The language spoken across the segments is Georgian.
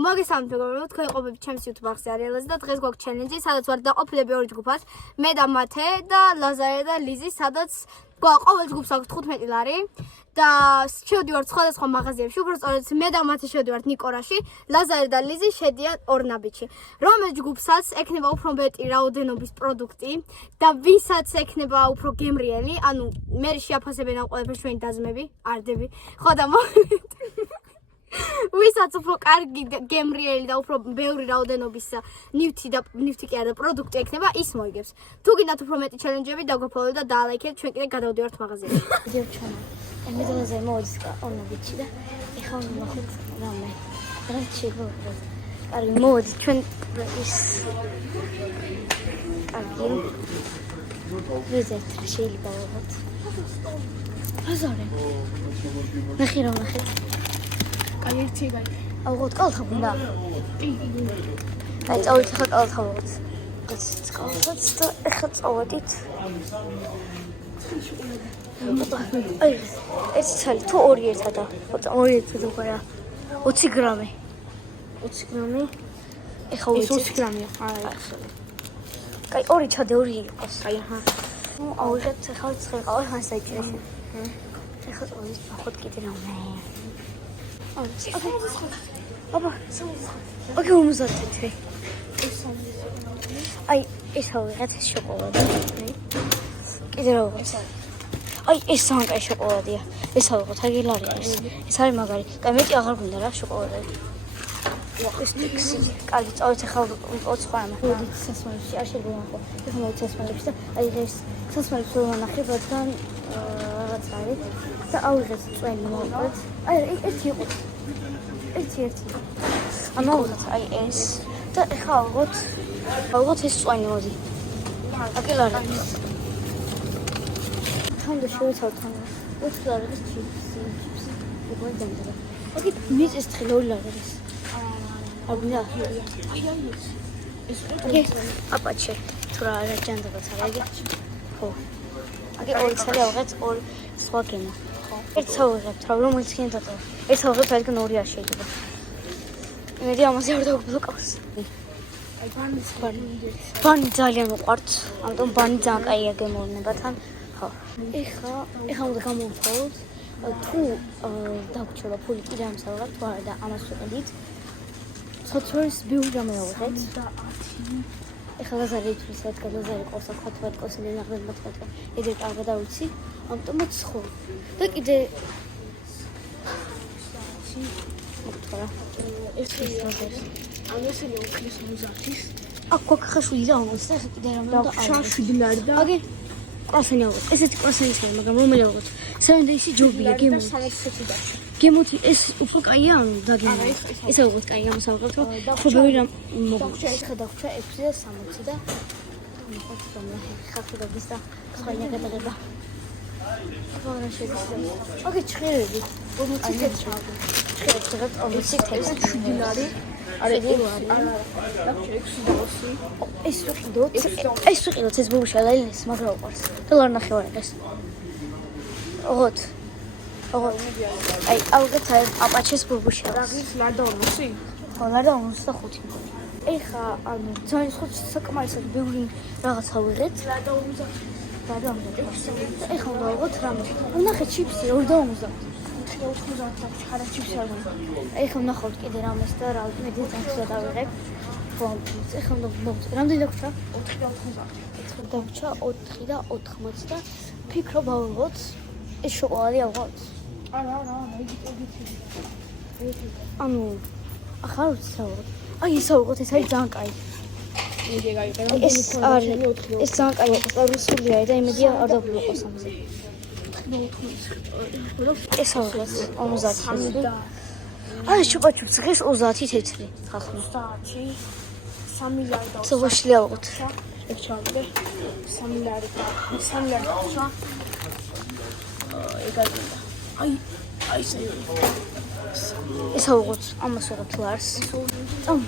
მოგესალმებით მეგობრებო, თქვენ ყოფილებით ჩემს YouTube აღზარიალაზე და დღეს გვაქვს ჩელენჯი, სადაც ვართ დაყოფილები ორი ჯგუფად. მე და მათე და ლაზარე და ლიზი, სადაც ყოველ ჯგუფს აქვს 15 ლარი და შევდივართ სხვადასხვა მაღაზიებში. უბრალოდ მე და მათე შევდივართ ნიკორაში, ლაზარე და ლიზი შედიან ორნაბიჯში. რომელ ჯგუფსაც ექნება უფრო მეტი რაოდენობის პროდუქტი და ვისაც ექნება უფრო გემრიელი, ანუ მე შეაფასებენ ამ ყველაფერს ჩვენი დაზმები, არდები. ხო და ვისაც უფრო კარგი გემრიელი და უფრო ბევრი რაოდენობის ნივთი კი არა პროდუქტი ექნება, ის მოიგებს. თუ გინდათ უფრო მეტი ჩელენჯები, დაგვაფოლოვოთ და დაალაიქეთ, ჩვენ კიდე გადავდივართ მაღაზიაში. ვიდეო ჩანა. მე დაზე მოდის ორნაბიჯში და ეხლა ვნახოთ რამე. რა შეიძლება. კარგი, მოდი ჩვენ ის კარგი. ვიზეთ შეიძლება ვიღოთ. აზარე. ნახე რომ ნახე. აი ერთი ეგ არის. აუღოთ კალთა უნდა. აი წავით ახლა კალთა ვიღოთ. ეს კალთაც და ეხლა წავედით. აი ეს ცალი თუ ორი ერთადა. ორი ერთადა ყარა. 20 გრამი. 20 გრამი. ეხლა ეს 20 გრამია. აი ორი ჩადე ორი იყოს. აი აჰა. აუღეთ ახლა ცხელყავა ხან საჭიროა. ეხლა წავით ნახოთ კიდე რამე. აბა, ოკეი, უმზადეთ. აი, ეს ავიღეთ შოკოლადი. კიდე რა ვიღოთ? აი, ეს სამკაი შოკოლადია. ეს ავიღოთ, აგილარია ეს. ეს არის მაგარი. კაი, მეტი აღარ გვინდა რა შოკოლადი. ეს ტექსი. კარგი, წავით ახლა ვიყოთ სხვა ამა. მოდით სასმელებში, არ შეიძლება ნახო. ეხლა მოდით სასმელებში და აი ეს სასმელებში ვნახე, რადგან რაღაც არის და ავიღეთ წვენი მოვყოთ. აი, ერთი იყო. ერთი. ამავდროულად აი ეს და ეხლა ავიღოთ ეს წვენი მოდი. აკელარა. თამდე შევეცავ თან. ეს არის ჩიპსი. როგორ დამდება. ოკეი, მიწის თხილი ორი ლარების. აგვიდა. აი ეს. ოკეი, აპაჩე. თუ რა არ ჯანდაბაც არა იგი. ხო. ოკეი, ორი ცალი ავიღეთ, ორი სხვა გემა. ერთ ავიღებთ რა, რომელიც გინდათ. ერთ ავიღებთ, რადგან ორი არ შეიძლება. იმედი ამაზე არ დავბლოკავს. აი ბანი ძალიან უყვართ, ამიტომ ბანი ძალიან კაია გემოვნებათან. ხო. ეხლა უნდა გამოვთვალოთ, თუ დაგვრჩება ფული კიდე ამსავრად, თუ არა და ამას ვიყიდით. სოციალს ბევრი გამოვიღეთ. ეხლა ლაზარე ითვლის, რადგან ლაზარე ყავს აქ მათემატიკოსი და მათემატიკა. ეგრე კარგად არ ვიცი, ამიტომაც ხო. და კიდე მოთხრა. ეს ამასელი უქლის მუზახის. აქ გვაქხაშვილი და 40 და კიდე რამე და შაშვილი ლარი და აგე კრასენი ავიღოთ. ესეთი კრასენი ისაა, მაგრამ რომელი ავიღოთ? სავინდა ისი ჯობია გემოთი. გემოთი ეს უფრო კაია ანუ დაგემო. ეს ავიღოთ კაი ამას ავიღოთ, რომ ხობები რამ მოგვიჭრა. ეხლა დაგვჭრა 6 და 60 და მოხოთ დამლახე. ხახუდობის და სხვა ნეგატება. აღარა შეიძლება. ოკეი, ჭრიები. 40 ჩავდი. ჭრიები 40 დინარი. არა, ეს ვიყიდოთ. ეს ვიყიდოთ ეს ბუბუშა ლაილეს, მაგრამ უყარს. და ლარ ნახევარ ეს. ოღოთ. აი, ავიღეთ აპაჩეს ბუბუშა. რაგის ლარდა 40? ხო, ლარდა 45. ეხა, ანუ ძალიან სხვა საკმარისად ბევრი რაღაცა ვიღეთ. ლარდა 50. ლარდა 50. ეხა უნდა ავიღოთ რამე. ნახე ჩიპსი 2.50. 90 ხარა ჩიპსი არ უნდა. ეხლა ვნახავთ კიდე რამეს და რა მედიცინაში დავიღებ. ეხლა მოვწერ. რამდენი დაგვრჩა? 4 და 90. დაგვრჩა 4 და 80 და ფიქრობ ავიღოთ ეს შოკოლადი ავიღოთ. არა, იგი. ანუ ახლა არ ვიცი რა ავიღოთ. აი ეს ავიღოთ, ეს არის ძალიან კაი. იგი გაიყარა. ეს ძალიან კაია, რუსულია და იმედია არ დავბლოკოს ამაზე. ეს ავიღოთ 50. აი შუპაჩუპს ღეს 30 თეთრი. ხახმო. 30. 3 ლარი და. სოღოშლი ავიღოთ. ეს ჩავდე. 3 ლარი და 3 ლარი და. ეგაა. აი ეს ეს ავიღოთ, ამას ვიღოთ ლარს. წამ.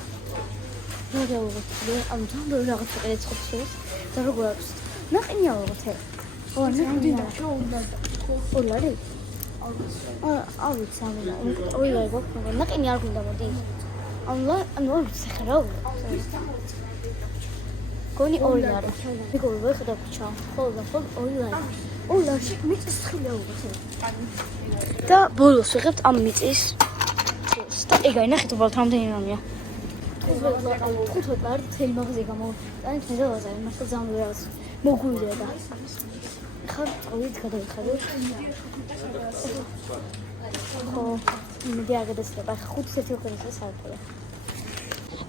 რა დავიღოთ? ამ ძალიან რაღაც ეცხოვს შეს. და როგორ აქვს? ნაყინი ავიღოთ. რამდენი დაგვრჩა? ლარი? არ ვიცი, ორი ლარი გვაქვს, მაგრამ ნაყინი არ გვინდა, მოდი. ანუ ცხრა. გონი ორი არა. მეგობრებო, ვეხედავ ქუჩა. ხოლმე ორი არა. ოლაში მიწის ცხილა უღოთ. და ბოლოს ვიღებთ ამ მიწის. და ეგაი ნახეთ უბრალოდ რამდენი რამეა. 15 ლარი თელი მაღაზია გამოვიტანეთ მე და ლაზარი მართლა ძალიან რაღაც მოგვივიდა და ხარ წავით გადავიხადე. ხო, მე აგადასწრება 5 ოქტომბერს საერთოდ.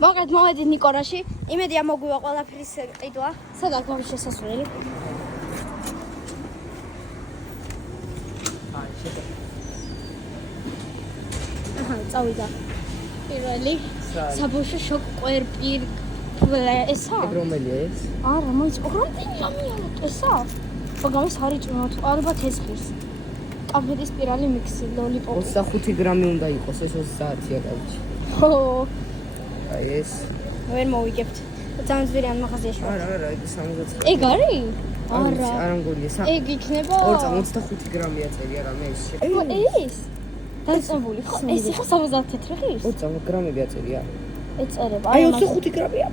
მოგეთ მოვედით ნიკორაში. იმედია მოგვივა ყველაფრის ყიდვა. სადა გვაქვს შესასვლელი? აჰა, წავიდა. პირველი საბავშვო შოკ-კვერპირ ესა? რომელია ეს? არა, მოიც ოღონდ რამეა ესა? მაგამის არის ჭმოთ, ალბათ ეს ხის. კაფედის სპირალი მიქსი, ლოლიპოპი. 25 გრამი უნდა იყოს, ეს 30-ია კაცი. ხო. აი ეს. ვერ მოვიგებთ. ძალიან ძვირიან მაღაზიაში. არა, ეგ 60. ეგ არის? არა. არა მგონია. ეგ იქნება 25 გრამია წერია რამე ეს. ეს? დაწებული. ხო, ეს იყო 70 თეთრი ხის? 20 გრამები აწერია. ეწერება. აი 25 გრამია.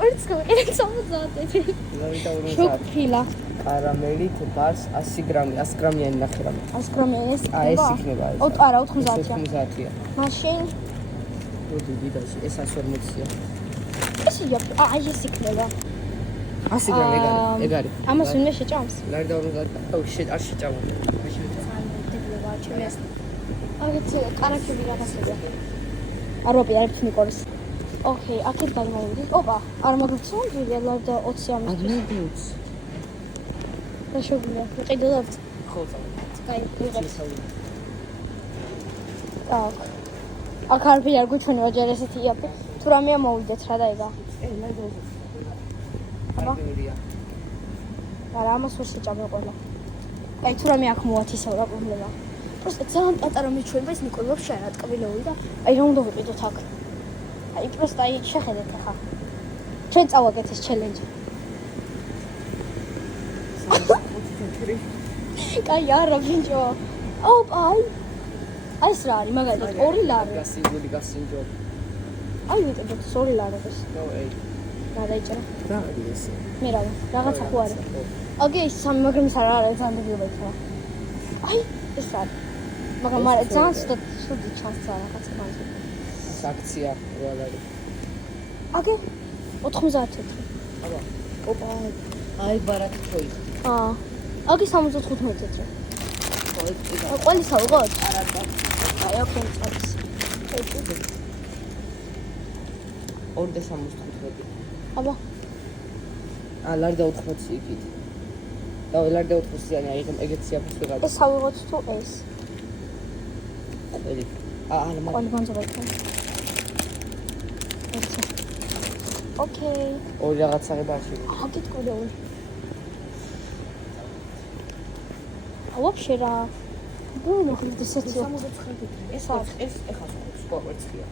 კვერცხი 70 თეთრი. შოკფილა. კარამელით ბარს 100 გრამი, 100 გრამიანი ნახე რამე. 100 გრამიანი ეს იქნება? ეს იქნება ეს. არა, 90-ია. 90-ია. მაშინ მოდი დიდაში, ეს 140-ია. ესია, აი ეს იქნება. 100 გრამი ეგ არის. ამას უნდა შეჭამს? ლარი და 50. აუ, არ შეჭამა. დებლება ჩემი ეს. აგეთ კარაქები რაღაცებია. არ ვაპირებ ნიკორის. ოკეი, აქეთ გადმოვიდეთ. ოპა, არ მოგწონდია ლარი და 20 ამის. ადმინდუც. და შეგვიძლია. ყიდულობთ. ხო, წავ. კაი, ვიღებს. так. აქ არ ვიარ გუჩვენე ვაჯერ ესეთი იაფი. თუ რამეა მოვიდეთ რა და ეგა. აბა. არა, ამას ვერ შეჭამე ყველა. აი თუ რამე აქ მოვათისავ რა პრობლემა. просто ძალიან პატარა მიჩვენება ის ნიკოლ ვაფშე არ ატკბილოი და აი რა უნდა ვიყიდოთ აქ. აი просто აი შეხედეთ ახლა. ჩვენ წავაგეთ ეს ჩელენჯი. კაი არა გინჯო. ოპა აი. აი ეს რა არის მაგალითად 2 ლარი. გასინჯო. აი ვიტებთ 2 ლარი ეს. ნო ეი. რა დაიჭერა? რა არის ეს? მე რა რაღაცა ხო არის. ოკეი, სამი მაგრამ ის არ არის ძალიან დებილება იქნება. აი ეს არის. მაგრამ არა ძალიან ცუდი ჩანს რაღაცა მაგ. ეს აქცია რა არის? აკე 90 თეთრი. აბა. ოპა. აი ბარათი თოი. აკე 75 თეთრი. ხო ეს ის. ყველისა ვიღოთ? არა. აი ოკეი, წავს. 2.75. აბა. ლარი და 80 იქით. და ლარი და 80-იანი აი ეგეც სიაფეს ვიღებ. ეს ავიღოთ თუ ეს? ყველი. არა მაგ. ყველი განზოგადეთ. ოკეი. ორი რაღაცაღებაში. აკეთ ყოლეულ. ვაფშე რა. ბუნო ხლით ესეთი. 79. ეს ეხა სხვა კვერცხია.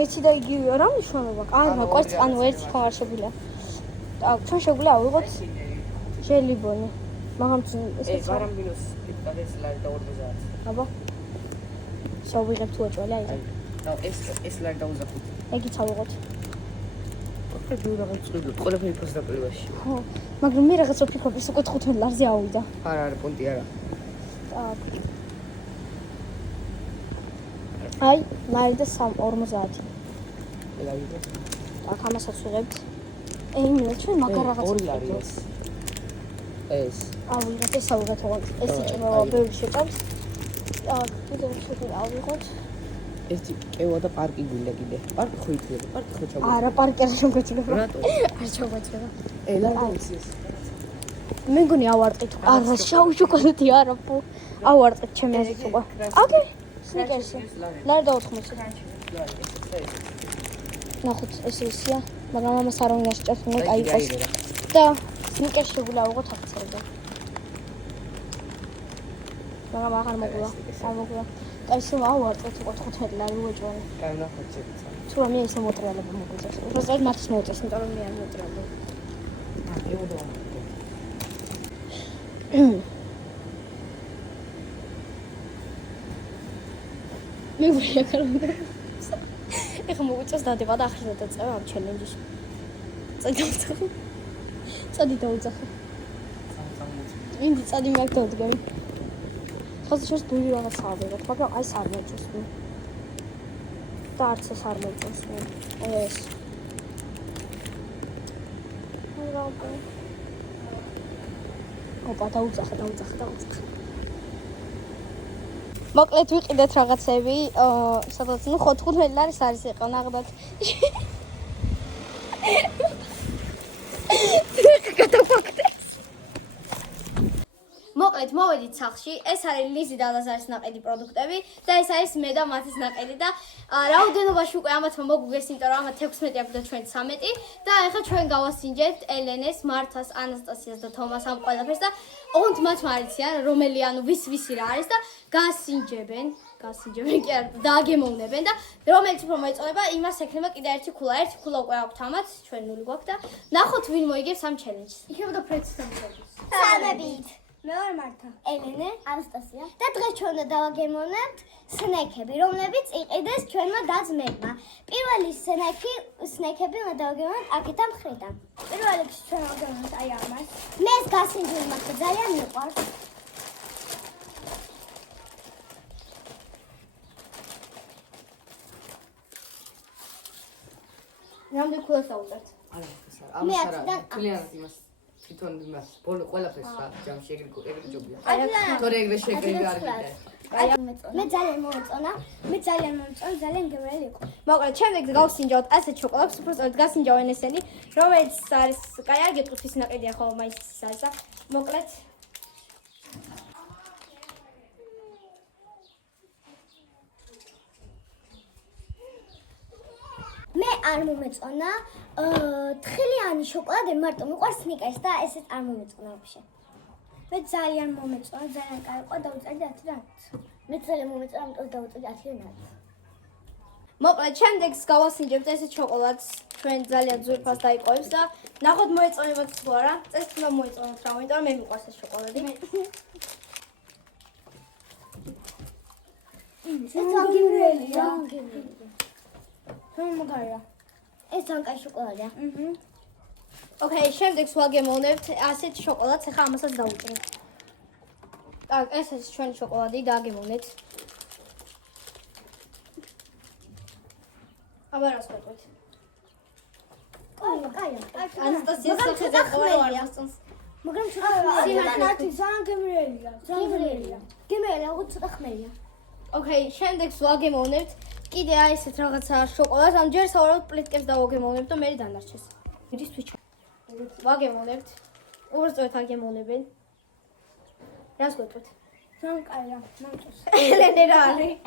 ერთი და იგივეა რა მნიშვნელობა? არა, კვერცხი ანუ ერთი ხო არ შეგვიძლია. და ჩვენ შეგვიძლია ავიღოთ ჟელიბონი. მაგრამ ეს ვარამ მინუს ფიქრად ეს ლარი და 50. აბა. შევიღებ თუ აჭვალე აი. და ეს ლარი და 25. ეგიც ავიღოთ. ოკეი, რაღაც წვიდო. ყველაფერი ფოსტაპლივაში. ხო, მაგრამ მე რაღაცა ვფიქრობ, ის უკვე 15 ლარზე ავიდა. არა, პონტი არა. так. აი, ლარი და 3.50. ეგ არის. так, ამასაც ვიღებთ. მინდა ჩვენ მაგარ რაღაცა. 2 ლარი ეს. ეს. ავიღოთ ეს ავიღოთ ოღონდ. ეს იქნება ბევრი შეჭამს. так, კიდევ შეგვიძლია ავიღოთ. ერთი კევა და პარკი გვინდა კიდე. პარკი ხო ითვლება? პარკი ხო ჩავიდა? არა, პარკი არ შემგვეჭირება. რატო? არ შემგვეჭირება. ლარდაუცის. მე მგონი ავარტყით. არა, შავი შოკოლადი არა, პო. ავარტყით ჩემი აზრით უკვე. აკე, სნიკერსი. ლარი და 80. ნახოთ, ეს ისია, მაგრამ ამას არ უნდა შეჭარს, უნდა აიყოს. და სნიკერს შეგვიძლია ავიღოთ აქცია. მაგრამ აღარ მოგვივა. არ მოგვივა. და ისე ავარტყით უკვე 15 ლარი უეჭვარი. კაი, ნახოთ შეგვიძლია. თუ მე ისე მოტრიალება მოგვიძებს. უბრალოდ მათს მოუწეს, იმიტომ რომ მე არ მოტრიალებ. მე ვია კარგად. ეხლა მოუწევს დადება და ახლა დაწევა ამ ჩელენჯში. წადი დაუძახე. ინდი წადი მაგ დავდგები. ხოც შეს დული რაღაცა ავიღოთ, მაგრამ აი არ მეჭოს ნუ. და არც ეს არ მეჭოს ნუ. ეს. ოპა დაუძახე. მოკლედ ვიყიდეთ რაღაცები, სადაც ნუ 15 ლარის არის იყო ნაღდად. მოკლედ მოვედით სახლში. ეს არის ლიზი და ლაზარის ნაყიდი პროდუქტები და ეს არის მე და მათის ნაყიდი და რაოდენობაში უკვე ამათმა მოგვიგეს, იმიტომ რომ ამათ 16 აქვს და ჩვენ 13 და ეხლა ჩვენ გავასინჯეთ ელენეს, მართას, ანასტასიას და თომას ამ ყველაფერს და ოღონდ მათ მარიციან რომელი ანუ ვისი რა არის და გასინჯებენ კი არა დააგემოვნებენ და რომელიც უფრო მოეწონება იმას ექნება კიდე ერთი ქულა უკვე აქვთ ამათ ჩვენ ნული გვაქვს და ნახოთ ვინ მოიგებს ამ ჩელენჯს იქნებოდა ფრეცის სამწუხაროდ სამებით მე ვარ მართა ელენე ანასტასია და დღეს ჩვენ დავაგემოვნებთ სნექები რომლებიც იყიდეს ჩვენმა და-ძმებმა პირველი სნექები მე დავაგემოვნებთ აქეთა მხრიდან პირველი ჩვენ დავაგემოვნებთ აი ამას მე ეს გასინჯული მაქვს ძალიან მიყვარს რამდენი ქულას აუწერთ ამას არა კლიანტ იმას თვითონ იმას ბოლო ყველაფერს რა ჯამში ეგრე ჯობია თორე ეგრე შეგრები არ გიდე მე ძალიან მომწონა ძალიან გემრიელი იყო მოკლედ შემდეგ გავსინჯავთ ასეთ შოკოლადს უბრალოდ გასინჯავენ ესენი რომელიც არის კაი არ გეტყვით ის ნაყიდია ხო მაისის არის და მოკლედ მე არ მომეწონა თხილიანი შოკოლადი მარტო მიყვარს სნიკერს და ესეც არ მომეწონა ვაფშე მე ძალიან მომეწონა ძალიან კაი იყო დავუწერდი 10 რამაც მე ძალიან მომეწონა ამიტომ დავუწერდი 10 რამაც მოკლედ შემდეგს გავასინჯებთ ესეთ შოკოლადს ჩვენ ძალიან ძვირფას დაიყვებს და ნახოთ მოეწონებათ თუ არა წესით უნდა მოეწონოთ რა იმიტომ რომ მე მიყვარს ეს შოკოლადი გემრიელია მაგარია ეს ძალიან კაი შოკოლადია ოკეი შემდეგს ვაგემოვნებთ ასეთ შოკოლადს ახლა ამასაც დავუჭრით так ეს არის ჩვენი შოკოლადი დააგემოვნეთ აბა რას ვეტყვით კაია ანასტასიას სახელზე ყოველია მაგრამ შოკოლადი ძალიან გემრიელია გემრიელია უცოტა ცოტა ხმელია ოკეი შემდეგს ვაგემოვნებთ კიდე აი ესეთ რაღაცა შოკოლადს ამ ჯერ სავარაუდ პლიტკებს დავაგემოვნებთ და მე დანარჩეს მიდის თვითონ ვაგემოვნებთ უბრალოდ აგემოვნებენ რას გვეტყვით ძალიან კაია მომწონს ელენე რა არის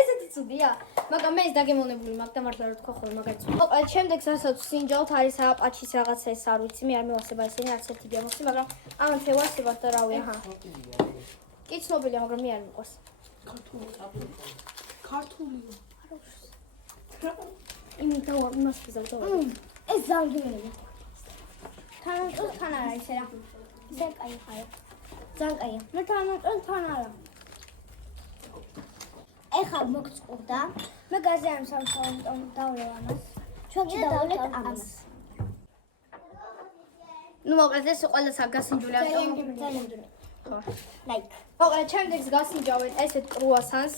ესეთი ცუდია მაგრამ მე ეს დაგემოვნებული მაქვს და მართლა რა თქვა ხოლმე მაგარიც მოკლედ შემდეგს რასაც სინჯავთ არის აპაჩის რაღაცა ეს არ ვიცი მე არ მევასება ესენი არც ერთი გემოსი მაგრამ ამან შევასებათ და რავი აჰა კი ცნობილია მაგრამ მე არ მიყვარს ქართულია იმიტომ იმას ვიზავდა ეს ძალიან გემრიელია თან არა ისე რა ისე კაი ხარ ძალიან კაია მე თან არა ეხლა მოგწყურდა მე გაზე არ სამსავ დავлеვა ამას ჩვენ კი დავлеვთ ამას ნუ მოკლედ ეს ყველას აგასინჯული ამიტომ ხო ლაიქ მოკლედ შემდეგს გასინჯავეთ ესეთ კრუასანს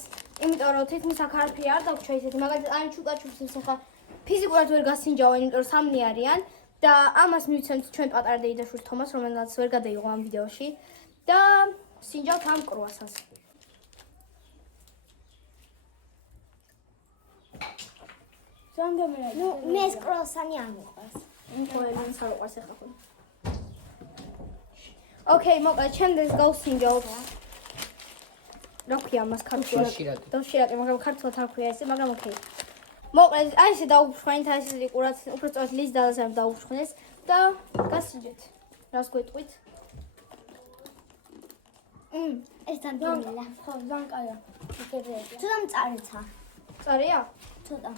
იმიტომ რომ თითქმის აქ არაფერი არ გაქვს ჩვენ ისეთი მაგალითად აი ჩუკაჩუქს ის ახლა ფიზიკურად ვერ გასინჯავენ იმიტომ რომ სამნი არიან და ამას მივიცემთ ჩვენ პატარა დეიდაშვილ თომას რომელსაც ვერ გადაიღო ამ ვიდეოში და სინჯავთ ამ კრუასანს ნუ მე ეს კრუასანი არ მიყვარს ყველანს არ უყვარს ახლა ხო ოკეი მოკლედ შემდეგს გავსინჯავთ რა ქვია მას ქართულად დოშირატი მაგრამ ქართულად არ ქვია ესე მაგრამ ოკეი მოკლედ აი ესე დაუფრთხნით აი ესე ყურად უბრალოდ ლიზ დალაზამ დაუფრთხნეს და გასინჯეთ რას გვეტყვით ეს დაგემილა ხო ძალიან კაია ცოტა მწარეცა წარია ცოტა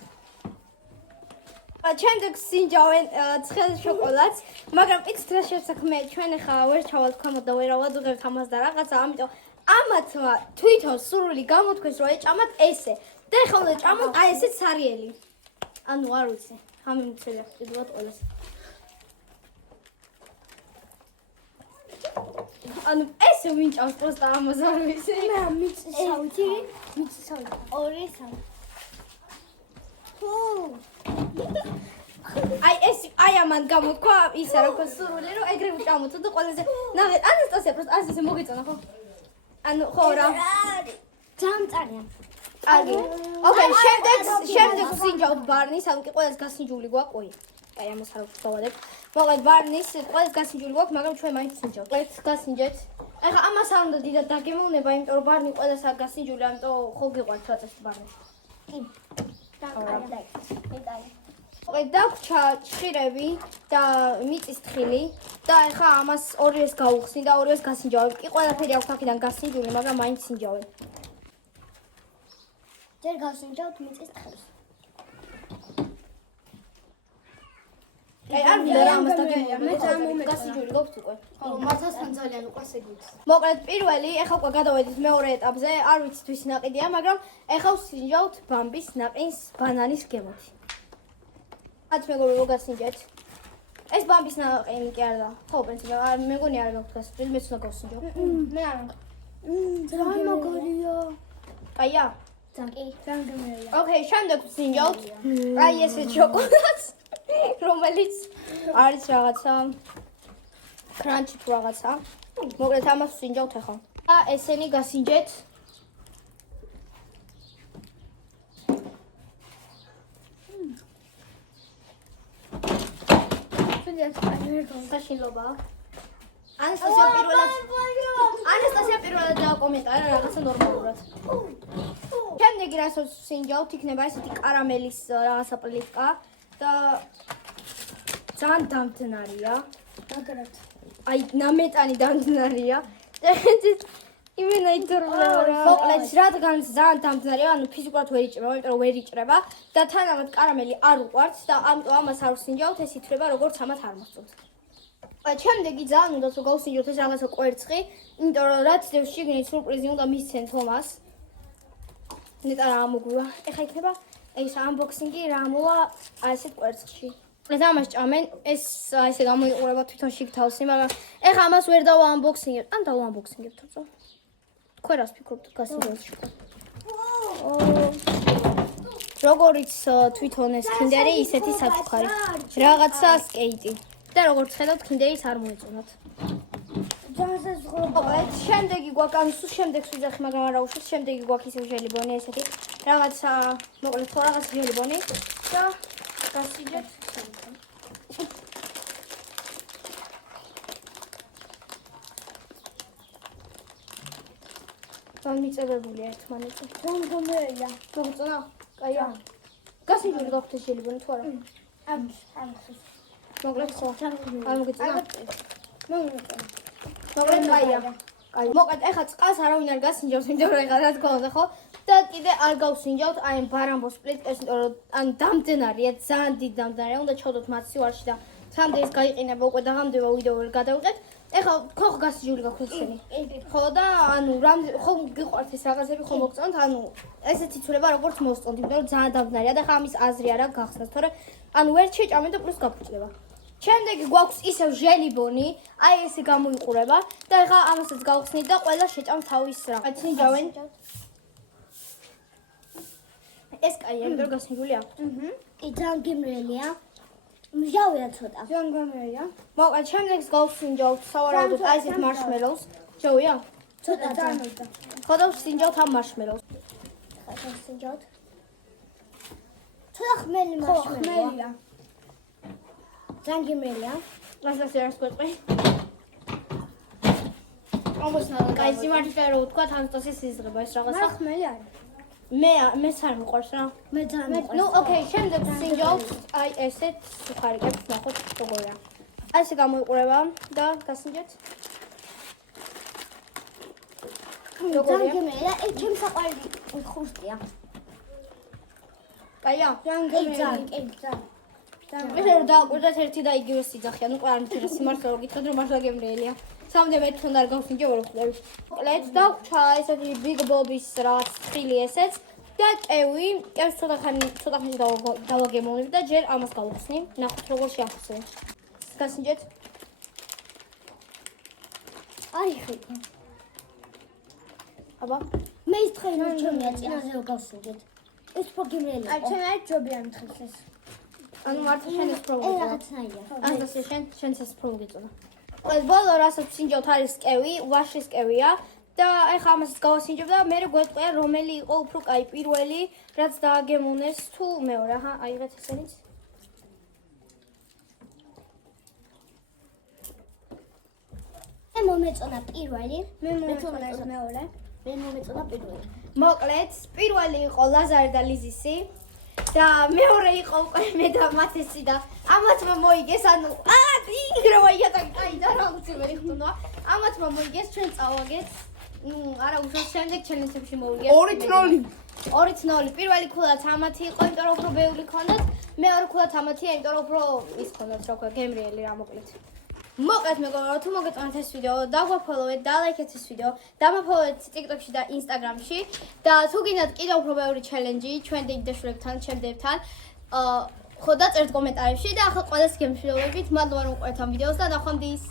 შემდეგ სინჯავენ ცხელ შოკოლადს, მაგრამ იქ დღეს შესაქმე ჩვენ ახლა ვერ ჩავალთ ქვემოთ და ვერავად ვიღებთ ამას და რაღაცა, ამიტომ ამათმა თვითონ სურვილი გამოთქვეს, რომ ეჭამათ ესე. და ახლა უნდა ჭამოთ აი ესეთ სარიელი. ანუ არ ვიცი, ამიმცელია ვიდოთ ყველას. ანუ ესე ვინ ჭამს პროსტა ამას არ ვიცი. მე მიწისავდი. ორი სამი. აი ეს აი ამან გამოთქვა ისა რა ქვია სურვილი რომ ეგრე ვჭამოთ და ყველაზე ნახეთ ანასტასია პროსტა ასე მოგეწონა ხო? ანუ ხო რა. ძალიან წარია. კარგი. ოკეი, შემდეგ სინჯავთ ბარნის, ანუ კი ყველას გასინჯული გვაქვს, ой. აი ამას არ ვწავადებ. მოკლედ ბარნის ყველას გასინჯული გვაქვს, მაგრამ ჩვენ მაინც სინჯავთ. ყველას გასინჯეთ. ეხლა ამას არ უნდა დიდად დაგემოვნება, იმიტომ რომ ბარნი ყველას არ გასინჯული, ამიტომ ხო გიყვართ რაწეს ბარნი. კი. დაგვრჩა ჭირები და მიწის თხილი და ეხლა ამას ორიეს გავუხსნი და ორიეს გასინჯავებ. კი ყველაფერი აქვს აქედან გასინჯული, მაგრამ მაინც სინჯავებ. ჯერ გავსინჯავთ მიწის თხილს. აი არ მინდა რა ამას დაგემოვება. გასინჯული გვაქვს უკვე. ხო, მართლაც ძალიან უყვარს ეგუც. მოკლედ პირველი, ეხლა უკვე გადავედით მეორე ეტაპზე, არ ვიცით ვის ნაყიდია, მაგრამ ეხლა ვსინჯავთ ბამბის ნაყინს ბანანის გემოთი. ათ მეგობრებო მოგასინჯეთ. ეს ბამბის ნაყინი კი არა. ხო, პრინციპი მეგონი არ მაქვს გასწრილი, მეც უნდა გავსინჯო. მე არ მაქვს. ძალიან მაგარია. კაია? ძალიან გემრიელია. ოკეი, შემდეგ ვსინჯავთ. აი ესე შოკოლადს, რომელიც არის რაღაცა კრანჩი თუ რაღაცა. მოკლედ ამას ვსინჯავთ ახლა. და ესენი გასინჯეთ. საშინლობა. ანასტასია პირველად დააკომენტარა რაღაცა ნორმალურად. შემდეგი რაც ვსინჯავთ, იქნება ესეთი კარამელის რაღაცა პლიტკა და ძალიან დამთნარია. მაგრად. აი ნამეტანი დამთნარია. იმენა იდროლა. მოკლედ რადგან ძალიან დამთნარია, ანუ ფიზიკურად ვერ იჭრება, იმიტომ რომ ვერ იჭრება და თანამად კარამელი არ უყვართ და ამიტომ ამას არ ვსინჯავთ, ეს ითვლება როგორც ამათ არ მოსწონთ. შემდეგი ძალიან უნდა თუ გავსინჯოთ ეს რაღაცა კვერცხი, იმიტომ რომ რაც დევს შიგნით სურპრიზი უნდა მისცენ თომას. ნეტა რა მოგულა. ეხა იქნება ეს unboxing-ი რა მოვა აი ესეთ კვერცხში. ეს ამას ჭამენ, ეს ესე გამოიყურება თვითონ შიგ თავსი, მაგრამ ეხა ამას ვერ დავაunboxing-ებ. ან დავაunboxing-ებ თორსა. თქვენ რას ფიქრობთ გასინჯოს შეკო? როგორიც თვითონ ეს კინდერი, ისეთი საჩუქარი. რაღაცა სკეიტი. და როგორც ხედავთ, კინდერიც არ მოეწონათ. მოკლედ, შემდეგი გვაქვს, ანუ სულ შემდეგს ვიძახი, მაგრამ არა უშავს, შემდეგი გვაქვს ისევ ჟელიბონი ესეთი. რაღაცა, მოკლედ, ხო რაღაც ჟელიბონი და გასინჯეთ. დამიწებებულია ერთმანეთზე. ძალიან გემრიელია. მოგწონა? კაია. გასინჯული გაქვთ ეს ჟელიბონი თუ არა? ამ მოკლედ, ხო. არ მოგწონა? მე მომწონა. მოკლედ, კაია. კაი. მოკლედ, ეხლა წყალს არავინ არ გასინჯავს, იმიტომ რომ ეხლა რა თქმა უნდა, ხო? და კიდე არ გავსინჯავთ აი ამ ბარამბოს პლიტკას, იმიტომ რომ ან დამძენარია, ძალიან დიდი დამძენარია, უნდა ჩავდოთ მათ სიوارში და სამდე ეს გაიყინება უკვე და ღამდევა ვიდეო ვერ გადავიღეთ. ეხლა ხო გასინჯული გაქვთ ესენი. ხო და ანუ ხო გიყვართ ეს რაღაცები ხო მოგწონთ, ანუ ესეთი ცვლება როგორც მოსწონთ, იმიტომ რომ ძალიან დამძენარია და ხა ამის აზრი არა გახსნათ, თორე ანუ ვერ შეჭამენ და პლუს გაფუჭდება. შემდეგი გვაქვს ისევ ჟელიბონი, აი ესე გამოიყურება და ეხლა ამასაც გავხსნით და ყველა შეჭამს თავის რა. სინჯავენ. ეს კაია, იმიტომ რომ გასინჯული აქვს. კი, ძალიან გემრიელია. მჟავია ცოტა. ძალიან გემრიელია. მოკლედ, შემდეგს გავსინჯავთ სავარაუდოდ აი ესეთ მარშმელოუს. ჯოვია? ცოტა დამოდა. ხო და ვსინჯავთ ამ მარშმელოუს. ხა სინჯავთ. ცოტა ხმელი მარშმელოა. ძალიან გემრიელია. ლასას ერას კვეთყი. ამოსნა კაი სიმართლე რო ვთქვა, ანსტასის იზღება ეს რაღაცა. ხმელი არის. მე სარ მიყვარს რა. მე ძალიან მიყვარს. ნუ ოკეი, შემდეგ სინჯავთ აი ესეთ სუხარიკებს, ნახოთ როგორია. აი ესე გამოიყურება და გასინჯეთ. ძალიან გემრიელია. ეს ჩემს საყვარელი ხურსტია. კაია? ძალიან გემრიელია. მე დააკვირდეთ ერთი და იგივე სიძახი, ანუ ყველა მითხრა სიმართლე რომ გითხრათ რომ მართლა გემრიელია. სამუდე მე თვითონ არ გავსინჯე ვერ ვხვდები. მოკლედ დავჭა ესეთი Big Bob-ის რაღაც წილი ესეც და კევი, კევს ცოტა ხანი დავაგემოვნებ და ჯერ ამას გავუხსნი. ნახოთ როგორ შეახსნე. გასინჯეთ. აი ხეთი. აბა, მე ის თხელი რომ ჩემია წინაზე რომ გავსინჯეთ. ეს პროგრამელი. აი ჩემი არ ჯობია მითხეს ეს. ანუ მართლა შენ ეს პროგრამა. რაღაცნაირია. ასე შენ ეს პროგრამა გიწონა. ეს ბოლო რასაც სინჯავთ არის კევი, ვაშლის კევია და ეხლა ამასაც გავასინჯებ და მე გვეტყვია რომელი იყო უფრო კაი პირველი, რაც დააგემოვნეს თუ მეორე. აჰა, აიღეთ ესენიც. მე მომეწონა პირველი, მე მომეწონა მეორე. მე მომეწონა პირველი. მოკლედ, პირველი იყო ლაზარე და ლიზისი და მეორე იყო უკვე მე და მათესი და ამათმა მოიგეს, ანუ იგრევა იატაკი და რა უცებ ვერ იხდუნვა. ამათმა მოიგეს, ჩვენ წავაგეთ. არა, უშავს შემდეგ ჩელენჯებში მოვიგეთ. 2-0. 2-0. პირველი ქულაც ამათი იყო, იმიტომ რომ უფრო ბევრი ქონდათ. მეორე ქულაც ამათია, იმიტომ რომ უფრო ის ქონდათ, რა ქვია, გემრიელი რა მოკლედ. მოკლედ მეგობრებო, თუ მოგეწონათ ეს ვიდეო, დაგვაფოლოვეთ, დალაიქეთ ეს ვიდეო, დამაფოლოვეთ TikTok-ში და Instagram-ში და თუ გინდათ კიდევ უფრო ბევრი ჩელენჯი ჩვენ დეიდაშვილებთან, ჩემდებთან, ხო დაწერთ კომენტარებში და ახლა ყველას გემშვიდობებით. მადლობა რომ უყურეთ ამ ვიდეოს და ნახვამდის.